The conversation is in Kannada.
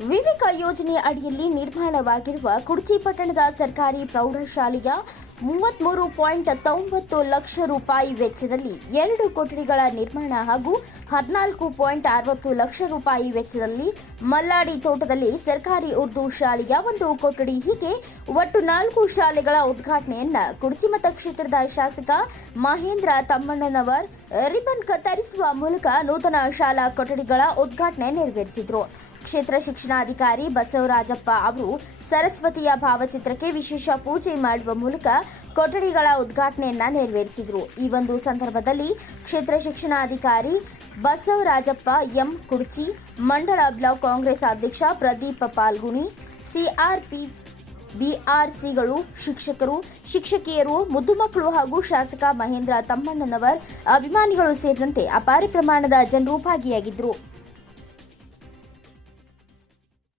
ವಿವೇಕ ಯೋಜನೆ ಅಡಿಯಲ್ಲಿ ನಿರ್ಮಾಣವಾಗಿರುವ ಕುಡ್ಚಿ ಪಟ್ಟಣದ ಸರ್ಕಾರಿ ಪ್ರೌಢಶಾಲೆಯ 33.90 ಲಕ್ಷ ರೂಪಾಯಿ ವೆಚ್ಚದಲ್ಲಿ 2 ಕೊಠಡಿಗಳ ನಿರ್ಮಾಣ ಹಾಗೂ 14.60 ಲಕ್ಷ ರೂಪಾಯಿ ವೆಚ್ಚದಲ್ಲಿ ಮಲ್ಲಾಡಿ ತೋಟದಲ್ಲಿ ಸರ್ಕಾರಿ ಉರ್ದು ಶಾಲೆಯ 1 ಕೊಠಡಿ ಹೀಗೆ ಒಟ್ಟು 4 ಶಾಲೆಗಳ ಉದ್ಘಾಟನೆಯನ್ನ ಕುಡ್ಚಿ ಮತಕ್ಷೇತ್ರದ ಶಾಸಕ ಮಹೇಂದ್ರ ತಮ್ಮಣ್ಣನವರ್ ರಿಬನ್ ಕತ್ತರಿಸುವ ಮೂಲಕ ನೂತನ ಶಾಲಾ ಕೊಠಡಿಗಳ ಉದ್ಘಾಟನೆ ನೆರವೇರಿಸಿದರು. ಕ್ಷೇತ್ರ ಶಿಕ್ಷಣಾಧಿಕಾರಿ ಬಸವರಾಜಪ್ಪ ಅವರು ಸರಸ್ವತಿಯ ಭಾವಚಿತ್ರಕ್ಕೆ ವಿಶೇಷ ಪೂಜೆ ಮಾಡುವ ಮೂಲಕ ಕೊಠಡಿಗಳ ಉದ್ಘಾಟನೆಯನ್ನ ನೆರವೇರಿಸಿದರು. ಈ ಒಂದು ಸಂದರ್ಭದಲ್ಲಿ ಕ್ಷೇತ್ರ ಶಿಕ್ಷಣಾಧಿಕಾರಿ ಬಸವರಾಜಪ್ಪ ಎಂ ಕುಡ್ಚಿ, ಮಂಡಳ ಬ್ಲಾಕ್ ಕಾಂಗ್ರೆಸ್ ಅಧ್ಯಕ್ಷ ಪ್ರದೀಪ್ ಪಾಲ್ಗುಣಿ, ಸಿಆರ್ಪಿ ಬಿಆರ್ಸಿಗಳು, ಶಿಕ್ಷಕರು, ಶಿಕ್ಷಕಿಯರು, ಮುದ್ದು ಮಕ್ಕಳು ಹಾಗೂ ಶಾಸಕ ಮಹೇಂದ್ರ ತಮ್ಮಣ್ಣನವರ್ ಅಭಿಮಾನಿಗಳು ಸೇರಿದಂತೆ ಅಪಾರ ಪ್ರಮಾಣದ ಜನರು ಭಾಗಿಯಾಗಿದ್ದರು.